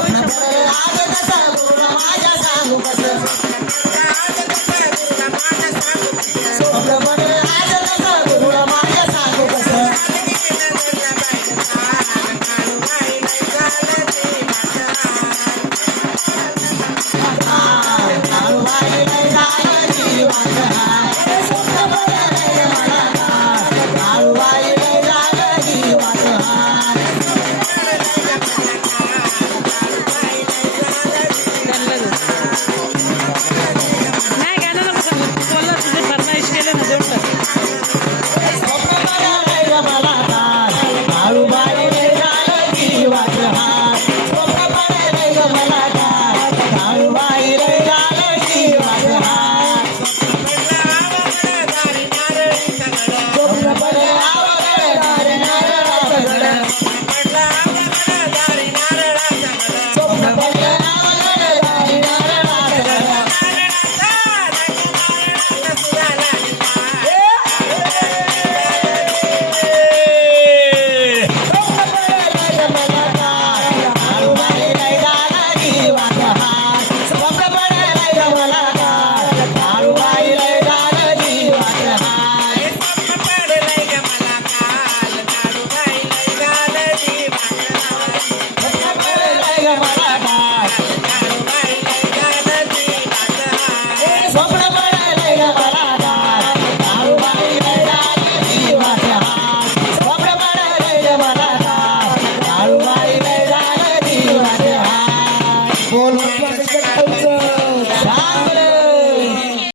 I'm not